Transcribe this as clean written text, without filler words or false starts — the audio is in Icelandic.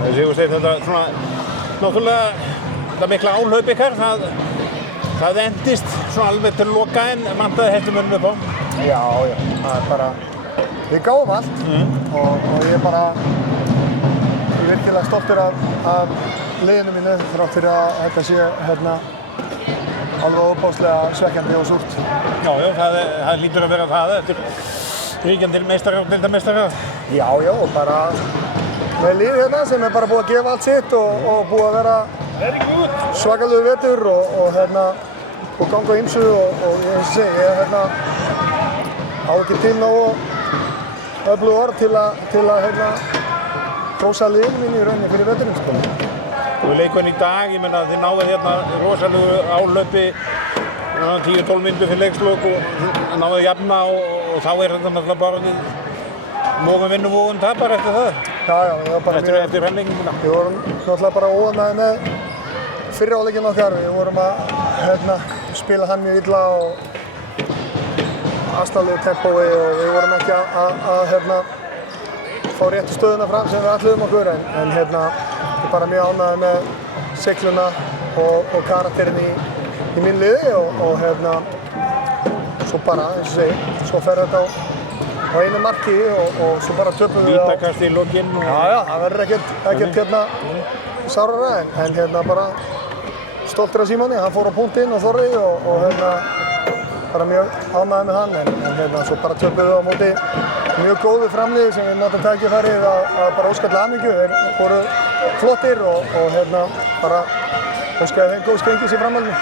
Sigursteinn, þetta svona, náttúrulega, þetta mikla áhlaup ykkar, það endist svona alveg til loka en vantaði heltumönnum upp á. Já, það er bara, við gáum allt og ég er bara, ég er virkilega stoltur af liðinu mínu þrátt fyrir að þetta sé alveg óbáslega svekkjandi og súrt. Já, það hlýtur að vera það eftir ríkjandi meistarar og deildarmeistarar. Já, og bara með lið hérna sem er bara búið að gefa allt sitt og búið að vera svakalega vetur og ganga á ýmsu og eins og segi, ég á ekki til nógu öflug orð til að hrósa liðinu mínu í rauninni fyrir veturinn, sko. Og leikurinn í dag, ég menna þið náðu hérna rosalegu áhlaupi 10-12 mínútur fyrir leikslok og náðu jafna og þá er þetta náttúrulega bara mógum vinnu mógum tapar eftir það. Já, það var bara eftir hrenninguna. Við vorum náttúrulega bara óánægðir með fyrri hálfleikinn okkar. Við vorum að spila hann mjög illa og aðstæðlegu tempói og við vorum ekki að fá réttu stöðuna fram sem við ætluðum okkur en ég er bara mjög ánægður með sigluna og karakterinn í mínu liði og svo bara, eins og segi, svo fer þetta á einu marki og svo bara töpum við á... Vítakast í lokin og... Já, það verður ekkert sárara en bara stoltur af Símoni, hann fór á punktinn og Þorri og bara mjög ánægður með hann en svo bara töpum við á móti mjög góðu framliði sem við notum tækifærið að bara óska til hamingju. Þeir voru flottir og bara óskaði þeim góðs gengis í framhaldinu.